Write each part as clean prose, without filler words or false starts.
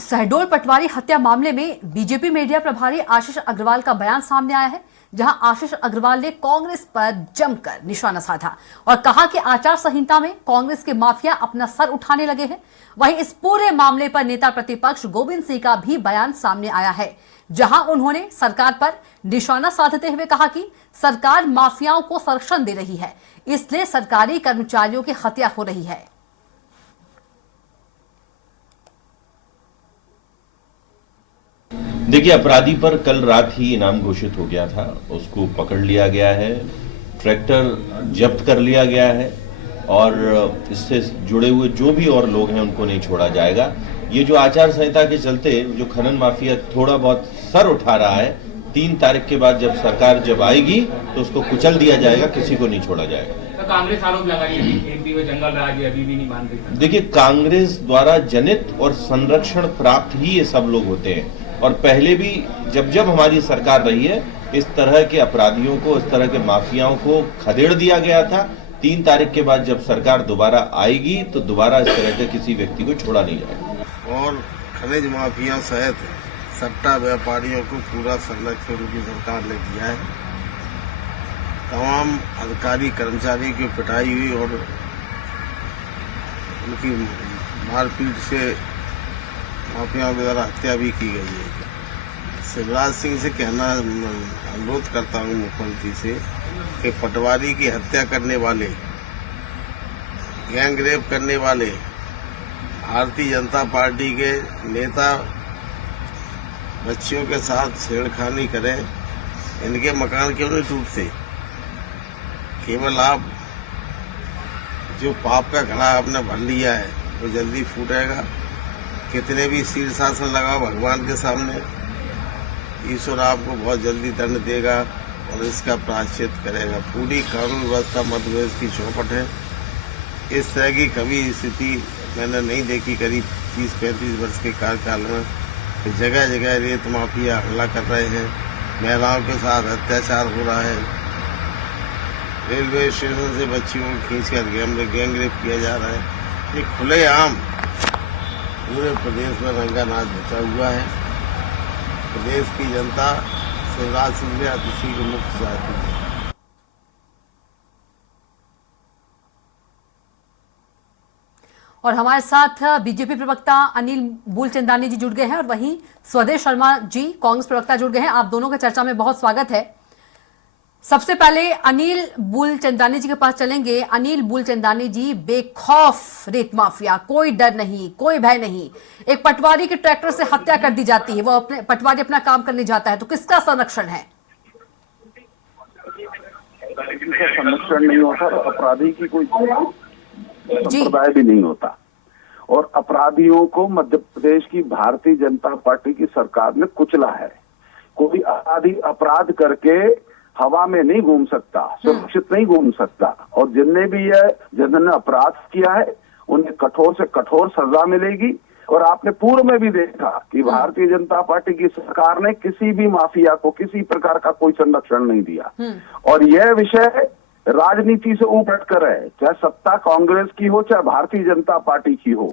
शहडोल पटवारी हत्या मामले में बीजेपी मीडिया प्रभारी आशीष अग्रवाल का बयान सामने आया है, जहां आशीष अग्रवाल ने कांग्रेस पर जमकर निशाना साधा और कहा कि आचार संहिता में कांग्रेस के माफिया अपना सर उठाने लगे हैं। वहीं इस पूरे मामले पर नेता प्रतिपक्ष गोविंद सिंह का भी बयान सामने आया है, जहां उन्होंने सरकार पर निशाना साधते हुए कहा कि सरकार माफियाओं को संरक्षण दे रही है, इसलिए सरकारी कर्मचारियों की हत्या हो रही है। देखिए, अपराधी पर कल रात ही इनाम घोषित हो गया था, उसको पकड़ लिया गया है, ट्रैक्टर जब्त कर लिया गया है और इससे जुड़े हुए जो भी और लोग हैं उनको नहीं छोड़ा जाएगा। ये जो आचार संहिता के चलते जो खनन माफिया थोड़ा बहुत सर उठा रहा है, 3 तारीख के बाद जब सरकार आएगी तो उसको कुचल दिया जाएगा, किसी को नहीं छोड़ा जाएगा। तो कांग्रेस आरोप लगा रही है कि वो जंगल राज अभी भी नहीं मान रही। देखिए, कांग्रेस द्वारा जनित और संरक्षण प्राप्त ही ये सब लोग होते हैं और पहले भी जब हमारी सरकार रही है इस तरह के अपराधियों को, इस तरह के माफियाओं को खदेड़ दिया गया था। 3 तारीख के बाद जब सरकार दोबारा आएगी तो दोबारा इस तरह के किसी व्यक्ति को छोड़ा नहीं जाएगा। और खनिज माफिया सहित सट्टा व्यापारियों को पूरा संरक्षण उनकी सरकार ने दिया है। तमाम अधिकारी कर्मचारी की पिटाई हुई और उनकी मारपीट से माफियाओं के द्वारा हत्या भी की गई है। शिवराज सिंह से कहना अनुरोध करता हूँ मुख्यमंत्री से कि पटवारी की हत्या करने वाले, गैंग रेप करने वाले भारतीय जनता पार्टी के नेता बच्चियों के साथ छेड़खानी करें, इनके मकान क्यों नहीं टूटते? केवल आप जो पाप का घड़ा आपने भर लिया है वो जल्दी फूटेगा। कितने भी शीर्षासन लगाओ भगवान के सामने, ईश्वर आपको बहुत जल्दी दंड देगा और इसका प्रायश्चित करेगा। पूरी कानून व्यवस्था मध्य प्रदेश की चौपट है। इस तरह की कभी स्थिति मैंने नहीं देखी करीब 30-35 वर्ष के कार्यकाल में। जगह जगह रेत माफिया हमला कर रहे हैं, महिलाओं के साथ अत्याचार हो रहा है, रेलवे स्टेशन से बच्चियों को खींचकर गैंग रेप किया जा रहा है। ये खुलेआम पूरे प्रदेश में रंगा नाच बचा हुआ है। प्रदेश की जनता शिवराज सिंह से इसी को मुक्त चाहती है। और हमारे साथ बीजेपी प्रवक्ता अनिल मूलचंदानी जी जुड़ गए हैं और वहीं स्वदेश शर्मा जी कांग्रेस प्रवक्ता जुड़ गए हैं। आप दोनों के चर्चा में बहुत स्वागत है। सबसे पहले अनिल मूलचंदानी जी के पास चलेंगे। अनिल मूलचंदानी जी, बेखौफ रेत माफिया, कोई डर नहीं, कोई भय नहीं, एक पटवारी के ट्रैक्टर से हत्या कर दी जाती है, वो अपने पटवारी अपना काम करने जाता है, तो किसका संरक्षण है? संरक्षण नहीं होता, अपराधी की कोई संप्रदाय भी नहीं होता। और अपराधियों को मध्य प्रदेश की भारतीय जनता पार्टी की सरकार ने कुचला है। कोई अपराधी अपराध करके हवा में नहीं घूम सकता, सुरक्षित नहीं घूम सकता। और जिन्होंने अपराध किया है उन्हें कठोर से कठोर सजा मिलेगी। और आपने पूर्व में भी देखा कि भारतीय जनता पार्टी की सरकार ने किसी भी माफिया को किसी प्रकार का कोई संरक्षण नहीं दिया। और यह विषय राजनीति से ऊपर कर है, चाहे सत्ता कांग्रेस की हो चाहे भारतीय जनता पार्टी की हो।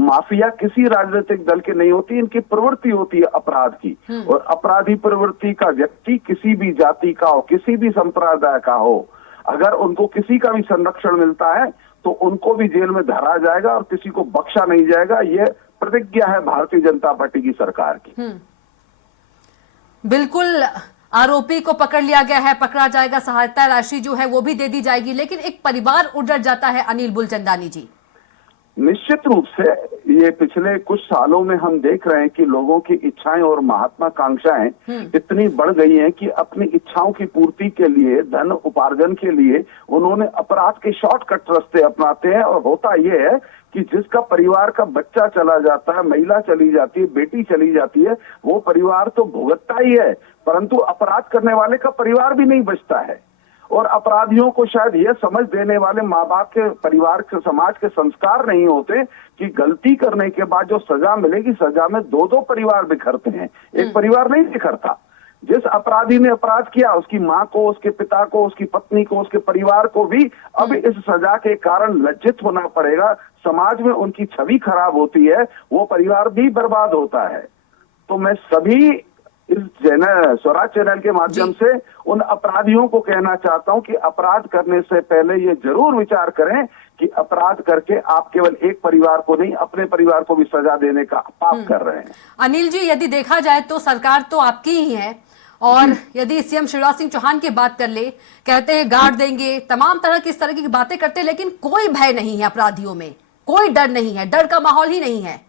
माफिया किसी राजनीतिक दल की नहीं होती, इनकी प्रवृत्ति होती है अपराध की। और अपराधी प्रवृत्ति का व्यक्ति किसी भी जाति का हो, किसी भी संप्रदाय का हो, अगर उनको किसी का भी संरक्षण मिलता है तो उनको भी जेल में धरा जाएगा और किसी को बख्शा नहीं जाएगा। यह प्रतिज्ञा है भारतीय जनता पार्टी की सरकार की। बिल्कुल, आरोपी को पकड़ लिया गया है, पकड़ा जाएगा, सहायता राशि जो है वो भी दे दी जाएगी, लेकिन एक परिवार उजड़ जाता है। अनिल मूलचंदानी जी, निश्चित रूप से ये पिछले कुछ सालों में हम देख रहे हैं कि लोगों की इच्छाएं और महत्वाकांक्षाएं इतनी बढ़ गई हैं कि अपनी इच्छाओं की पूर्ति के लिए, धन उपार्जन के लिए उन्होंने अपराध के शॉर्टकट रास्ते अपनाते हैं। और होता यह है कि जिसका परिवार का बच्चा चला जाता है, महिला चली जाती है, बेटी चली जाती है, वो परिवार तो भुगतता ही है, परंतु अपराध करने वाले का परिवार भी नहीं बचता है। और अपराधियों को शायद यह समझ देने वाले माँ बाप के, परिवार के, समाज के संस्कार नहीं होते कि गलती करने के बाद जो सजा मिलेगी, सजा में 2-2 परिवार बिखरते हैं, एक परिवार नहीं बिखरता। जिस अपराधी ने अपराध किया उसकी माँ को, उसके पिता को, उसकी पत्नी को, उसके परिवार को भी अब इस सजा के कारण लज्जित होना पड़ेगा। समाज में उनकी छवि खराब होती है, वो परिवार भी बर्बाद होता है। तो मैं सभी इस चैनल, स्वराज चैनल के माध्यम से उन अपराधियों को कहना चाहता हूं कि अपराध करने से पहले ये जरूर विचार करें कि अपराध करके आप केवल एक परिवार को नहीं, अपने परिवार को भी सजा देने का पाप कर रहे हैं। अनिल जी, यदि देखा जाए तो सरकार तो आपकी ही है, और यदि सीएम शिवराज सिंह चौहान की बात कर ले, कहते हैं गार्ड देंगे, तमाम तरह की इस तरह की बातें करते हैं, लेकिन कोई भय नहीं है अपराधियों में, कोई डर नहीं है, डर का माहौल ही नहीं है।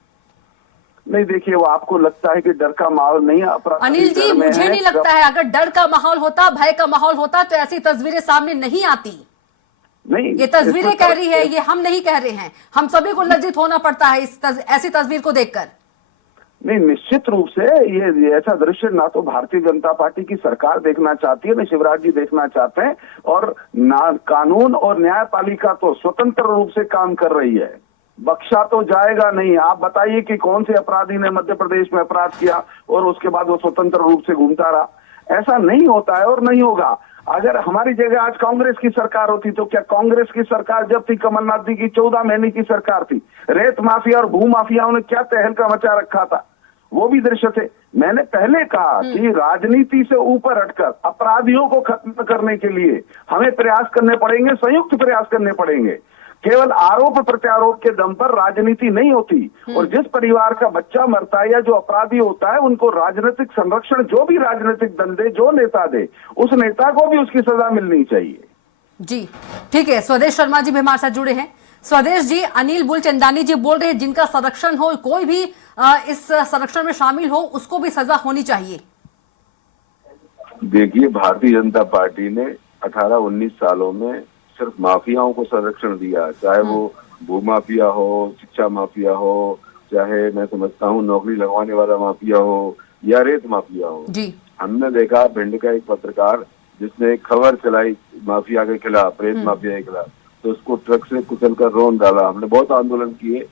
नहीं, देखिए, वो आपको लगता है कि डर का माहौल नहीं है। अपराधी अनिल जी, मुझे नहीं लगता है। अगर डर का माहौल होता, भय का माहौल होता, तो ऐसी तस्वीरें सामने नहीं आती। नहीं, ये तस्वीरें कह रही है, ये हम नहीं कह रहे हैं। हम सभी को लज्जित होना पड़ता है ऐसी तस्वीर को देखकर। नहीं, निश्चित रूप से ये ऐसा दृश्य ना तो भारतीय जनता पार्टी की सरकार देखना चाहती है, न शिवराज जी देखना चाहते हैं, और ना कानून और न्यायपालिका तो स्वतंत्र रूप से काम कर रही है। बख्शा तो जाएगा नहीं। आप बताइए कि कौन से अपराधी ने मध्य प्रदेश में अपराध किया और उसके बाद वो स्वतंत्र रूप से घूमता रहा? ऐसा नहीं होता है और नहीं होगा। अगर हमारी जगह आज कांग्रेस की सरकार होती तो क्या कांग्रेस की सरकार जब थी, कमलनाथ जी की 14 महीने की सरकार थी, रेत माफिया और भू माफियाओं ने क्या तहलका मचा रखा था, वो भी दृश्य थे। मैंने पहले कहा कि राजनीति से ऊपर हटकर अपराधियों को खत्म करने के लिए हमें प्रयास करने पड़ेंगे, संयुक्त प्रयास करने पड़ेंगे। केवल आरोप प्रत्यारोप के दम पर राजनीति नहीं होती। और जिस परिवार का बच्चा मरता है या जो अपराधी होता है, उनको राजनीतिक संरक्षण जो भी राजनीतिक दल दे, जो नेता दे, उस नेता को भी उसकी सजा मिलनी चाहिए। जी ठीक है, स्वदेश शर्मा जी भी हमारे साथ जुड़े हैं। स्वदेश जी, अनिल बुलचंदानी जी बोल रहे हैं जिनका संरक्षण हो, कोई भी इस संरक्षण में शामिल हो, उसको भी सजा होनी चाहिए। देखिए, भारतीय जनता पार्टी ने 18-19 सालों में सिर्फ माफियाओं को संरक्षण दिया, चाहे वो भू माफिया हो, शिक्षा माफिया हो, चाहे मैं समझता हूँ नौकरी लगवाने वाला माफिया हो या रेत माफिया हो। जी, हमने देखा भिंड का एक पत्रकार जिसने एक खबर चलाई माफिया के खिलाफ, रेत माफिया के खिलाफ, तो उसको ट्रक से कुचल कर रोन डाला। हमने बहुत आंदोलन किए,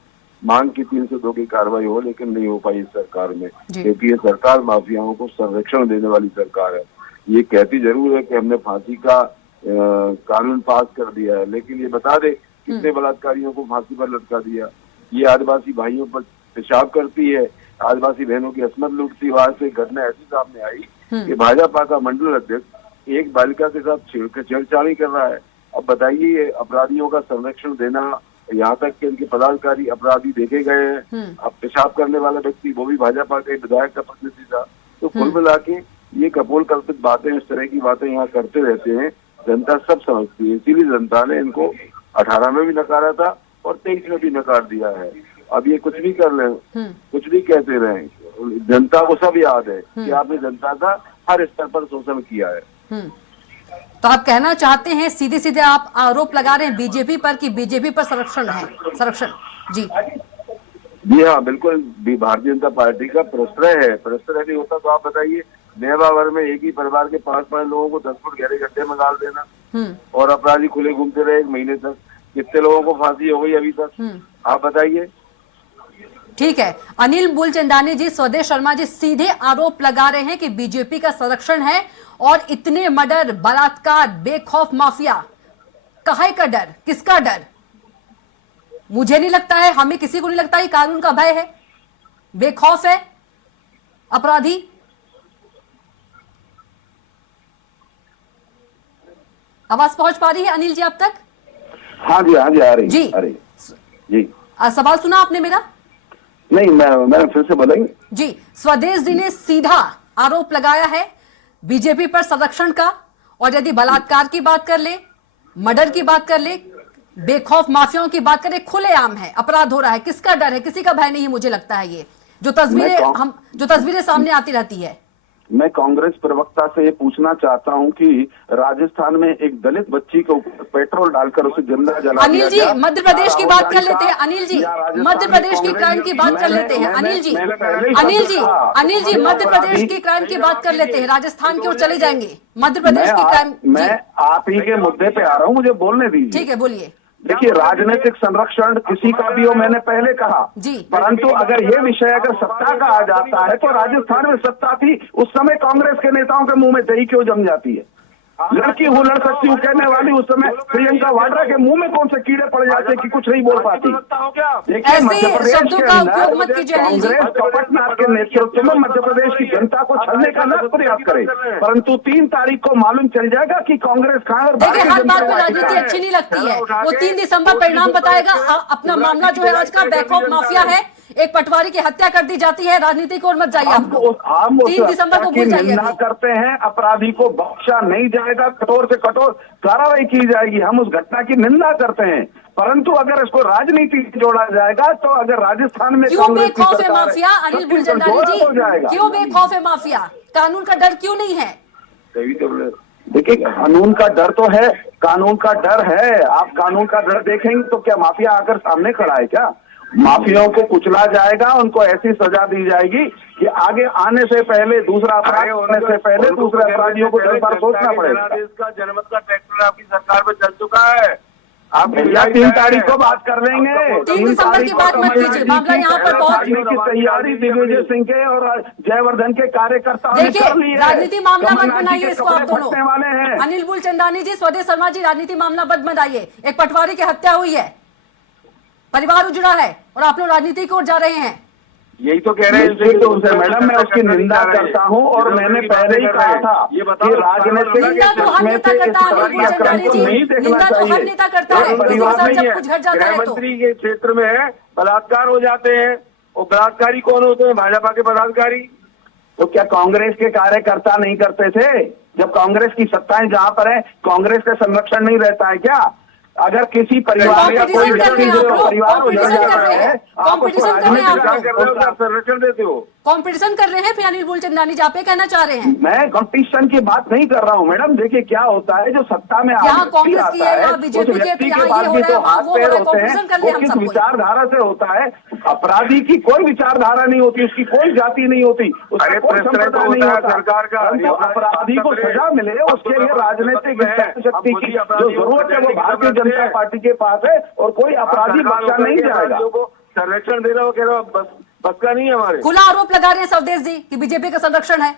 मांग की 302 की कार्रवाई हो, लेकिन नहीं हो पाई इस सरकार में, क्योंकि ये सरकार माफियाओं को संरक्षण देने वाली सरकार है। ये कहती जरूर है कि हमने फांसी का कानून पास कर दिया है, लेकिन ये बता दे कितने बलात्कारियों को फांसी पर लटका दिया। ये आदिवासी भाइयों पर पेशाब करती है, आदिवासी बहनों की असमत लूटती। वहां से घटना ऐसी सामने आई कि भाजपा का मंडल अध्यक्ष एक बालिका के साथ छेड़छाड़ी कर रहा है। अब बताइए, ये अपराधियों का संरक्षण देना, यहाँ तक कि इनके पदाधिकारी अपराधी देखे गए हैं। अब पेशाब करने वाला व्यक्ति वो भी भाजपा के विधायक का प्रतिनिधि था। तो कुल मिला के ये कपोल कल्पित बातें, इस तरह की बातें यहाँ करते रहते हैं। जनता सब समझती है, इसीलिए जनता ने इनको 18 में भी नकारा था और 23 में भी नकार दिया है। अब ये कुछ भी कर लें, कुछ भी कहते रहें, जनता को सब याद है कि आपने जनता का हर स्तर पर शोषण किया है। तो आप कहना चाहते हैं, सीधे सीधे आप आरोप लगा रहे हैं बीजेपी पर कि बीजेपी पर संरक्षण है, संरक्षण। जी हाँ, बिल्कुल। भारतीय जनता पार्टी का प्रश्रय है। प्रश्रय नहीं होता तो आप बताइए, नेवावर में एक ही परिवार के 5-5 लोगों को 10 फुट गहरे गड्ढे में डाल देना और अपराधी खुले घूमते रहे 1 महीने तक। कितने लोगों को फांसी हो गई अभी तक, आप बताइए। ठीक है, अनिल बुलचंदानी जी, स्वदेश शर्मा जी सीधे आरोप लगा रहे हैं कि बीजेपी का संरक्षण है और इतने मर्डर, बलात्कार, बेखौफ माफिया, काहे का डर, किसका डर? मुझे नहीं लगता है, हमें किसी को नहीं लगता है कानून का भय है, बेखौफ है अपराधी। आवाज पहुंच पा रही है अनिल जी आप तक? हाँ जी, हाँ जी, आ रही जी। जी। सवाल सुना आपने मेरा? नहीं, मैं फिर से बोलेंगे। जी, स्वदेश जी ने सीधा आरोप लगाया है बीजेपी पर संरक्षण का, और यदि बलात्कार की बात कर ले, मर्डर की बात कर ले, बेखौफ माफियाओं की बात करें, खुलेआम है, अपराध हो रहा है, किसका डर है? किसी का भय नहीं है। मुझे लगता है ये जो तस्वीरें सामने आती रहती है। मैं कांग्रेस प्रवक्ता से ये पूछना चाहता हूं कि राजस्थान में एक दलित बच्ची के ऊपर पेट्रोल डालकर उसे जिंदा जला अनिल जी, मध्य प्रदेश की बात कर लेते हैं। अनिल जी, मध्य प्रदेश की क्राइम की बात कर लेते हैं। अनिल जी, मध्य प्रदेश की क्राइम की बात कर लेते हैं। राजस्थान की ओर चले जाएंगे, मध्य प्रदेश की क्राइम। मैं आप ही के मुद्दे पे आ रहा हूँ, मुझे बोलने दीजिए। ठीक है, बोलिए। देखिए, राजनीतिक संरक्षण किसी का भी हो, मैंने पहले कहा जी। परंतु अगर ये विषय अगर सत्ता का आ जाता है तो राजस्थान में सत्ता थी, उस समय कांग्रेस के नेताओं के मुंह में दही क्यों जम जाती है? लड़की हूं, लड़ सकती हूँ कहने वाली उस समय प्रियंका वाड्रा के मुंह में कौन से कीड़े पड़ जाते कि कुछ नहीं बोल पाती। देखिए, ऐसे मध्य प्रदेश शब्दों के का अंदर उपयोग मत कीजिए अनिल जी। कांग्रेस कपटनाथ के नेतृत्व में मध्य प्रदेश की जनता को छलने का न प्रयास करे, परंतु 3 तारीख को मालूम चल जाएगा कि कांग्रेस कहां और देखिए, भारतीय हर जनता बात में पार्टी राजनीति कहां है। अच्छी नहीं लगती है। वो 3 दिसंबर परिणाम बताएगा। अपना मामला जो है आज का बैकऑफ माफिया है, एक पटवारी की हत्या कर दी जाती है, राजनीति की ओर मत जाइए आप लोग। हम उस 3 दिसंबर को हत्या भूल की जाइए निंदा अभी। करते हैं, अपराधी को बख्शा नहीं जाएगा, कठोर से कठोर कार्रवाई की जाएगी, हम उस घटना की निंदा करते हैं। परंतु अगर इसको राजनीति से जोड़ा जाएगा तो अगर राजस्थान में क्यों कांग्रेस की बेखौफ है सरकार है, माफिया? अनिल छत्तीसगढ़ बुलचंदानी दोहरा जी, हो जाएगा। क्यों बेखौफ है माफिया? कानून का डर क्यों नहीं है? देखिए, कानून का डर तो है, कानून का डर है। आप कानून का डर देखेंगे तो क्या माफिया आकर सामने खड़ा है क्या? माफियाओं को कुचला जाएगा, उनको ऐसी सजा दी जाएगी कि आगे आने से पहले, दूसरा अपराध होने से पहले दूसरे अपराधियों को 10 बार सोचना पड़ेगा। इसका जनमत का ट्रैक्टर आपकी सरकार में चल चुका है। आप भैया 3 तारीख को बात कर लेंगे। 3 दिसंबर की बात मत कीजिए, मामला यहाँ पर बहुत की तैयारी दिग्विजय सिंह के और जयवर्धन के कार्यकर्ताओं ने देखिए, कर ली है। राजनीति मामला मत कमलनाथ जी बनाइए के इसको आप कपड़े फटने दोनों। वाले हैं। अनिल बुलचंदानी जी, स्वदेश शर्मा जी, राजनीति मामला मत बनाइए। एक पटवारी की हत्या हुई है, परिवार उजड़ा है और आप लोग राजनीति की ओर जा रहे हैं। यही तो कह रहे हैं तो उनसे मैडम मैं उसकी निंदा करता हूँ और मैंने पहले ही कहा था कि राजनीतिक निंदा तो हर नेता करता है अनिल बुलचंदानी जी, नहीं देखना निंदा तो हर चाहिए। नेता करता है। किसी के साथ जब कुछ घट जाता है तो मंत्री के क्षेत्र में बलात्कार हो जाते हैं, और बलात्कारी कौन होते हैं? भाजपा के पदाधिकारी। तो क्या कांग्रेस के कार्यकर्ता नहीं करते थे? जब कांग्रेस की सत्ताएं जहां पर है, कांग्रेस का संरक्षण नहीं रहता है क्या? अगर किसी परिवार या कोई व्यक्ति जो परिवार उजाड़ जाता है, आप उसको राजनीतिक संरक्षण देते हो। कंपटीशन कर रहे हैं फिर अनिल बुलचंदानी जी, आप ये कहना चाह रहे हैं? मैं कंपटीशन की बात नहीं कर रहा हूं मैडम। देखिए क्या होता है, जो सत्ता में यहाँ व्यक्ति कांग्रेस की आता है, यहाँ उस बीजेपी की है, व्यक्ति तो के यहाँ पास ये हो भी रहा तो है, हाथ वो हो पैर रहा है, होते हैं। कंपटीशन कर ले वो हम किस सब कोई। विचारधारा से होता है? अपराधी की कोई विचारधारा नहीं होती, उसकी कोई जाति नहीं होती, उसका कोई संप्रदाय नहीं होता। सरकार का परंतु अपराधी को सजा मिले, उसके लिए राजनीतिक शक्ति की जो जरूरत है वो भारतीय जनता पार्टी के पास है और कोई अपराधी बख्शा नहीं जाएगा। संरक्षण दे रहा हो, कह रहा हो बस का नहीं है हमारे। खुला आरोप लगा रहे हैं स्वदेश जी कि बीजेपी का संरक्षण है।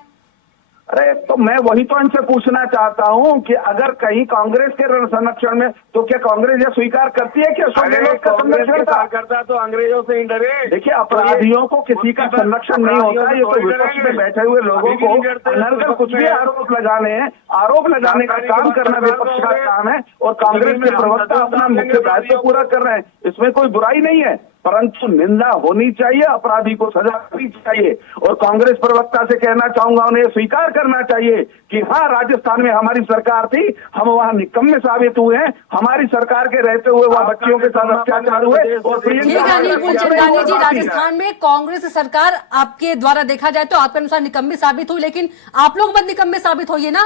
अरे तो मैं वही तो इनसे पूछना चाहता हूं कि अगर कहीं कांग्रेस के संरक्षण में, तो क्या कांग्रेस यह स्वीकार करती है कि अशोक गहलोत का संरक्षण था? करता तो अंग्रेजों से ही डरे। देखिए, अपराधियों को किसी का संरक्षण नहीं होता। ये तो विपक्ष में बैठे हुए लोगों को अनर्गल कुछ भी आरोप लगाने हैं, आरोप लगाने का काम करना विपक्ष का काम है और कांग्रेस के प्रवक्ता अपना मुख्य दायित्व पूरा कर रहे हैं, इसमें कोई बुराई नहीं है। परंतु निंदा होनी चाहिए, अपराधी को सजा होनी चाहिए। और कांग्रेस प्रवक्ता से कहना चाहूंगा, उन्हें स्वीकार करना चाहिए कि हाँ, राजस्थान में हमारी सरकार थी, हम वहां निकम्मे साबित हुए हैं। हमारी सरकार के रहते हुए वहां बच्चियों के साथ अत्याचार हुए और ठीक है अनिल बुलचंदानी जी, राजस्थान में कांग्रेस सरकार आपके द्वारा देखा जाए तो आपके अनुसार निकम्मे साबित हुई, लेकिन आप लोग मत निकम्मे साबित होइए ना।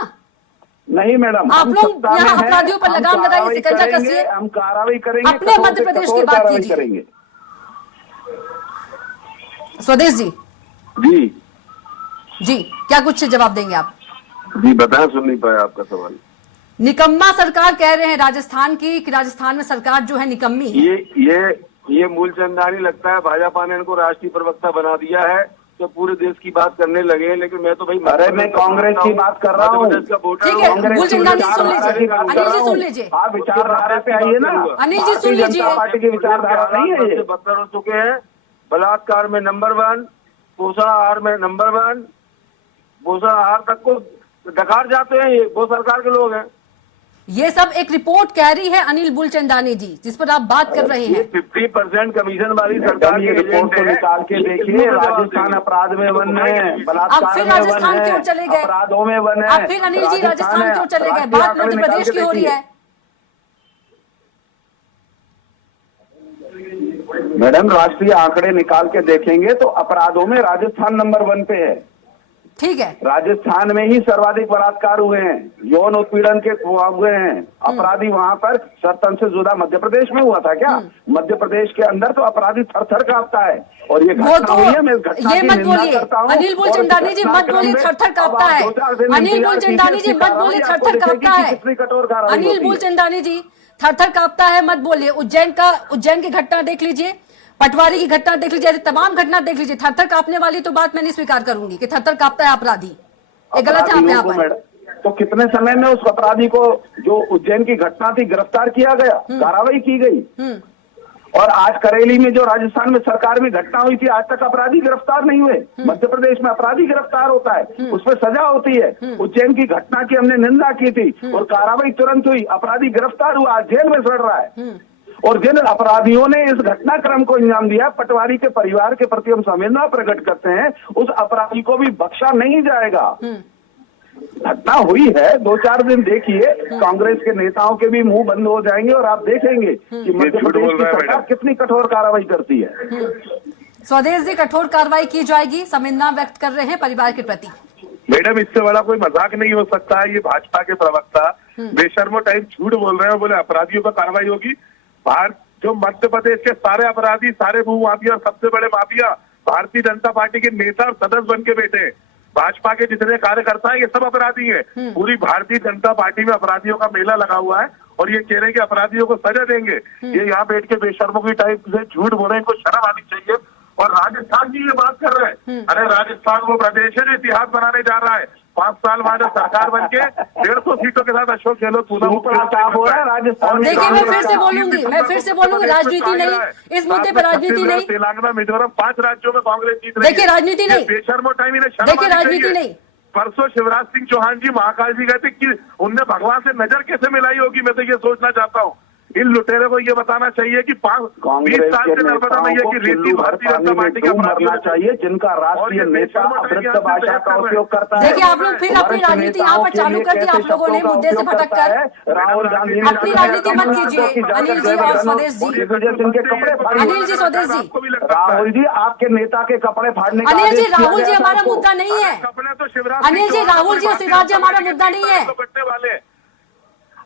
नहीं मैडम, आप लोग यहाँ अपराधियों पर लगाम लगाइए, शिकंजा कसिए, हम कार्रवाई करेंगे, अपने मध्य प्रदेश की बात कीजिए। स्वदेश जी जी क्या कुछ जवाब देंगे आप? जी बताएं, सुन नहीं पाया आपका सवाल। निकम्मा सरकार कह रहे हैं राजस्थान की, कि राजस्थान में सरकार जो है निकम्मी है। ये मूलचंदानी लगता है भाजपा ने इनको राष्ट्रीय प्रवक्ता बना दिया है तो पूरे देश की बात करने लगे हैं, लेकिन मैं तो भाई अरे मैं कांग्रेस की बात कर रहा हूँ। ठीक है, बुलचंदानी जी सुन लीजिए, अनिल जी सुन लीजिए, आप विचारधारा पे आइए ना। अनिल जी सुन लीजिए। पार्टी की विचारधारा नहीं है ये। बदतर हो चुके हैं, बलात्कार में नंबर 1, पोषण आहार में नंबर 1, पोषण आहार तक को डकार जाते हैं, ये वो सरकार के लोग हैं। ये सब एक रिपोर्ट कह रही है अनिल बुलचंदानी जी, जिस पर आप बात कर रहे हैं। 50% कमीशन वाली सरकार ये रिपोर्ट को निकाल के देखिए, राजस्थान अपराध में वन है, अब फिर राजस्थान की ओर चले गए, अपराधों में वन है। अब फिर अनिल जी राजस्थान की ओर चले गए, बात मध्य प्रदेश की हो रही है। मैडम, राष्ट्रीय आंकड़े निकाल के देखेंगे तो अपराधों में राजस्थान नंबर 1 पे है। ठीक है, राजस्थान में ही सर्वाधिक बलात्कार हुए हैं, यौन उत्पीड़न के हुए हैं। अपराधी वहां पर सत्तन से जुदा मध्य प्रदेश में हुआ था क्या? मध्य प्रदेश के अंदर तो अपराधी थर थर कांपता है और ये घटना हुई है। मैं इस घटना ये की मत निंदा बोलिए करता हूं। अनिल बुलचंदानी जी, मत बोलिए थर थर कांपता है। अनिल बुलचंदानी जी मत बोलिए थर थर कांपता है। अनिल बुलचंदानी जी थर थर कांपता है मत बोलिए। उज्जैन की घटना देख लीजिए, पटवारी की घटना देख लीजिए, ऐसी तमाम घटना देख लीजिए। थर थर कांपने वाली तो बात मैं नहीं स्वीकार करूंगी कि थर थर कांपता है अपराधी, ये गलत है आप यहाँ पर। तो कितने समय में उस अपराधी को, जो उज्जैन की घटना थी, गिरफ्तार किया गया, कार्रवाई की गई। और आज करेली में जो राजस्थान में सरकार में घटना हुई थी, आज तक अपराधी गिरफ्तार नहीं हुए। मध्य प्रदेश में अपराधी गिरफ्तार होता है, उसमें सजा होती है। उज्जैन की घटना की हमने निंदा की थी और कार्रवाई तुरंत हुई, अपराधी गिरफ्तार हुआ, आज जेल में सड़ रहा है। और जिन अपराधियों ने इस घटनाक्रम को अंजाम दिया, पटवारी के परिवार के प्रति हम संवेदना प्रकट करते हैं, उस अपराधी को भी बख्शा नहीं जाएगा। घटना हुई है, 2-4 दिन देखिए, कांग्रेस के नेताओं के भी मुंह बंद हो जाएंगे और आप देखेंगे कि मध्य प्रदेश की सरकार कितनी कठोर कार्रवाई करती है। स्वदेश जी, कठोर कार्रवाई की जाएगी, संवेदना व्यक्त कर रहे हैं परिवार के प्रति। मैडम, इससे बड़ा कोई मजाक नहीं हो सकता है। ये भाजपा के प्रवक्ता बेशर्मो टाइप झूठ बोल रहे हैं, बोले अपराधियों पर कार्रवाई होगी। जो मध्य प्रदेश के सारे अपराधी, सारे भू माफिया, सबसे बड़े माफिया भारतीय जनता पार्टी के नेता और सदस्य बन के बैठे हैं। भाजपा के जितने कार्यकर्ता है ये सब अपराधी हैं। पूरी भारतीय जनता पार्टी में अपराधियों का मेला लगा हुआ है और ये कह रहे हैं कि अपराधियों को सजा देंगे। ये यहाँ बैठ के बेशर्मों की टाइप से झूठ बोल रहे हैं, इनको शर्म आनी चाहिए। और राजस्थान की ये बात कर रहे हैं, अरे राजस्थान वो प्रदेश है जो इतिहास बनाने जा रहा है। 5 साल बाद सरकार बन के 150 सीटों के साथ अशोक गहलोत हो रहा है राजस्थान। देखिए, मैं फिर से बोलूंगी, राजनीति नहीं, इस मुद्दे पर राजनीति नहीं। तेलंगाना, मिजोरम 5 राज्यों में कांग्रेस जीत रही है। देखिए, राजनीति नहीं, बेशर्मो टाइम इन्हें देखिए, राजनीति नहीं। परसों शिवराज सिंह चौहान जी महाकाल जी गए थे कि उनने भगवान से नजर कैसे मिलाई होगी। मैं तो ये सोचना चाहता हूँ, इन लुटेरे को ये बताना चाहिए कि 20 साल से नर्मदा मैया की रेती भारतीय जनता पार्टी का मरना चाहिए, जिनका राष्ट्रीय नेता अभद्र भाषा का उपयोग करता है। देखिए, आप लोग फिर अपनी राजनीति यहाँ पर चालू कर दी आप लोगों ने, मुद्दे से भटक कर। राहुल गांधी अपनी राजनीति मत कीजिए अनिल जी और स्वदेश जी। इनके कपड़े फाड़, अनिल जी, स्वदेश जी, राहुल जी आपके नेता के कपड़े फाड़ने का अनिल जी, आदेश किया राहुल जी गया हमारा सबको। मुद्दा नहीं है। कपड़े तो शिवराज अनिल जी, राहुल जी और शिवराज जी हमारा मुद्दा नहीं है। वाले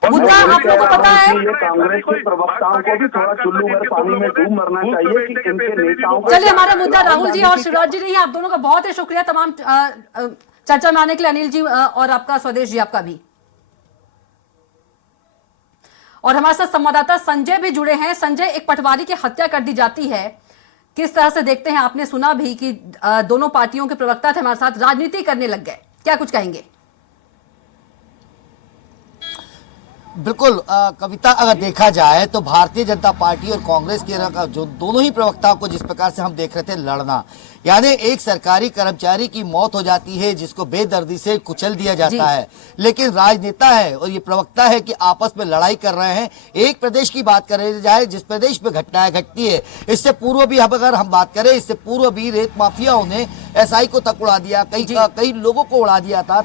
मुद्दा आप लोगों को पता है। ये कांग्रेस के प्रवक्ताओं को भी थोड़ा चुल्लू भर पानी में डूब मरना चाहिए कि इनके नेताओं को। चलिए, हमारा मुद्दा राहुल जी और शिवराज जी नहीं है। आप दोनों का बहुत ही शुक्रिया तमाम चर्चा में आने के लिए, अनिल जी और आपका, स्वदेश जी आपका भी। और हमारे साथ संवाददाता संजय भी जुड़े हैं। संजय, एक पटवारी की हत्या कर दी जाती है, किस तरह से देखते हैं? आपने सुना भी कि दोनों पार्टियों के प्रवक्ता थे हमारे साथ, राजनीति करने लग गए, क्या कुछ कहेंगे? बिल्कुल कविता, अगर देखा जाए तो भारतीय जनता पार्टी और कांग्रेस के जो दोनों ही प्रवक्ताओं को जिस प्रकार से हम देख रहे थे लड़ना, यानी एक सरकारी कर्मचारी की मौत हो जाती है जिसको बेदर्दी से कुचल दिया जाता है, लेकिन राजनेता है और ये प्रवक्ता है कि आपस में लड़ाई कर रहे हैं। एक प्रदेश की बात करें जाए जिस प्रदेश में घटनाएं घटती है, इससे पूर्व भी अगर हम बात करें, इससे पूर्व भी रेत माफियाओं ने एसआई को तक उड़ा दिया, कई लोगों को उड़ा दिया था।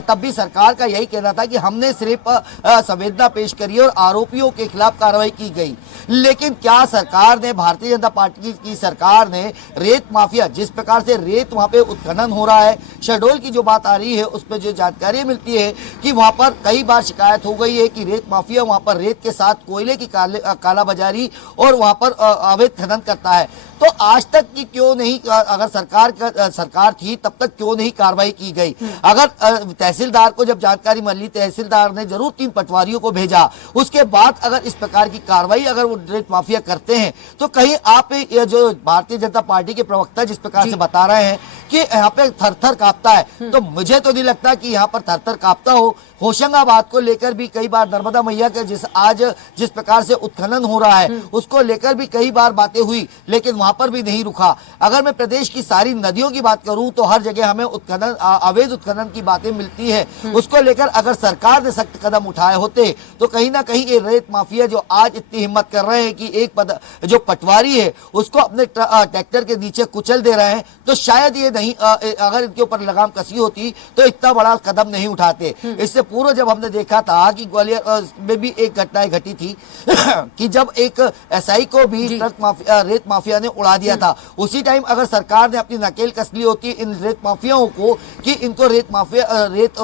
तब भी सरकार का यही कहना था कि हमने सिर्फ संवेदना पेश करी और आरोपियों के खिलाफ कार्रवाई की गई। लेकिन क्या सरकार ने, भारतीय जनता पार्टी की सरकार ने रेत माफिया, जिस प्रकार से रेत वहां पे उत्खनन हो रहा है, शहडोल की जो बात आ रही है उसमें जो जानकारी मिलती है कि वहां पर कई बार शिकायत हो गई है कि रेत माफिया वहां पर रेत के साथ कोयले की कालाबाजारी और वहां पर अवैध खनन करता है। तो आज तक की क्यों नहीं, अगर सरकार थी तब तक क्यों नहीं कार्रवाई की गई? अगर तहसीलदार को जब जानकारी मिली, तहसीलदार ने जरूर 3 पटवारियों को भेजा, उसके बाद अगर इस प्रकार की कार्रवाई अगर वो रेत माफिया करते हैं तो कहीं आप जो भारतीय जनता पार्टी के प्रवक्ता जिस प्रकार से बता रहे हैं कि यहाँ पे थर-थर कांपता है, तो मुझे तो नहीं लगता कि यहाँ पर थर-थर कांपता हो। होशंगाबाद को लेकर भी कई बार, नर्मदा मैया के जिस प्रकार से उत्खनन हो रहा है उसको लेकर भी कई बार बातें हुई, लेकिन वहां पर भी नहीं रुका। अगर मैं प्रदेश की सारी नदियों की बात करूं तो हर जगह हमें अवैध उत्खनन की बातें मिलती है। उसको लेकर अगर सरकार ने सख्त कदम उठाए होते तो कहीं ना कहीं ये रेत माफिया जो आज इतनी हिम्मत कर रहे हैं कि एक जो पटवारी है उसको अपने ट्रैक्टर के नीचे कुचल दे रहे हैं, तो शायद ये नहीं, अगर इनके ऊपर लगाम कसी होती तो इतना बड़ा कदम नहीं उठाते। इससे पूर्व जब हमने देखा था कि ग्वालियर में भी एक घटना घटी थी कि जब एक एसआई को भी रेत माफिया ने उड़ा दिया था, उसी टाइम अगर सरकार ने अपनी नकेल कस ली होती इन रेत माफियाओं को कि इनको रेत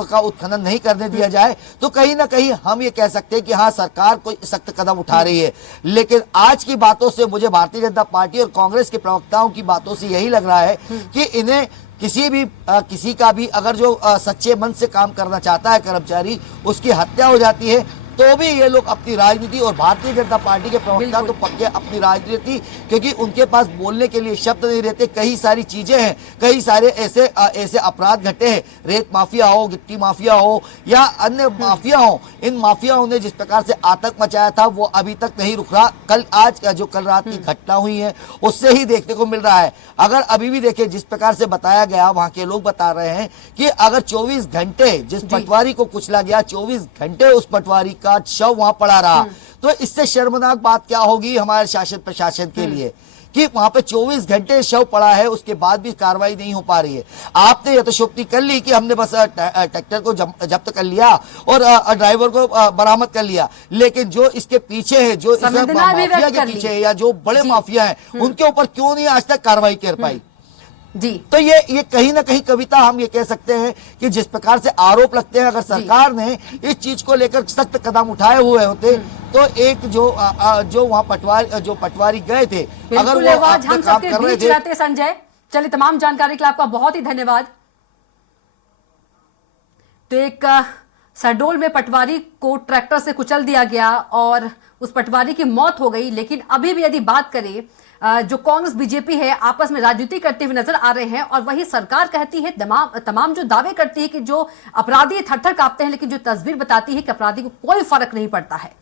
का उत्खनन नहीं करने दिया जाए, तो कहीं ना कहीं हम ये कह सकते हैं कि हाँ, सरकार कोई सख्त कदम उठा रही है। लेकिन आज की बातों से मुझे भारतीय जनता पार्टी और कांग्रेस के प्रवक्ताओं की बातों से यही लग रहा है कि इन्हें किसी का भी अगर जो सच्चे मन से काम करना चाहता है कर्मचारी, उसकी हत्या हो जाती है तो भी ये लोग अपनी राजनीति, और भारतीय जनता पार्टी के प्रवक्ता तो पक्के अपनी राजनीति, क्योंकि उनके पास बोलने के लिए शब्द नहीं रहते। कई सारी चीजें हैं, कई सारे ऐसे अपराध घटे हैं, रेत माफिया हो, गिट्टी माफिया हो या अन्य माफिया हो, इन माफियाओं ने जिस प्रकार से आतंक मचाया था वो अभी तक नहीं रुक रहा। कल रात की घटना हुई है उससे ही देखने को मिल रहा है। अगर अभी भी देखें जिस प्रकार से बताया गया, वहां के लोग बता रहे हैं कि अगर 24 घंटे जिस पटवारी को कुचला गया, 24 घंटे उस पटवारी का शव वहां पड़ा रहा, तो इससे शर्मनाक बात क्या होगी हमारे शासन प्रशासन के लिए कि वहां पे 24 घंटे शव पड़ा है, उसके बाद भी कार्रवाई नहीं हो पा रही है। आपने यथोक्ति कर ली कि हमने बस ट्रैक्टर को जब्त कर लिया और ड्राइवर को बरामद कर लिया, लेकिन जो इसके पीछे है, जो इस माफिया के पीछे है या जो बड़े माफिया हैं, उनके ऊपर क्यों नहीं आज तक कार्रवाई कर पाई? जी, तो ये कहीं ना कहीं कविता हम ये कह सकते हैं कि जिस प्रकार से आरोप लगते हैं, अगर सरकार ने इस चीज को लेकर सख्त कदम उठाए हुए होते तो एक जो वहाँ पटवारी गए थे, अगर वो आज हम सबके बीच रहते संजय। चलिए, तमाम जानकारी के लिए आपका बहुत ही धन्यवाद। तो एक शहडोल में पटवारी को ट्रैक्टर से कुचल दिया गया और उस पटवारी की मौत हो गई, लेकिन अभी भी यदि बात करें, जो कांग्रेस बीजेपी है आपस में राजनीति करते हुए नजर आ रहे हैं, और वही सरकार कहती है, तमाम जो दावे करती है कि जो अपराधी थर-थर कांपते हैं, लेकिन जो तस्वीर बताती है कि अपराधी को कोई फर्क नहीं पड़ता है।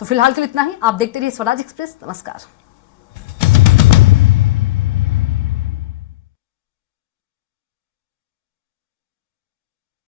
तो फिलहाल के लिए इतना ही। आप देखते रहिए स्वराज एक्सप्रेस। नमस्कार।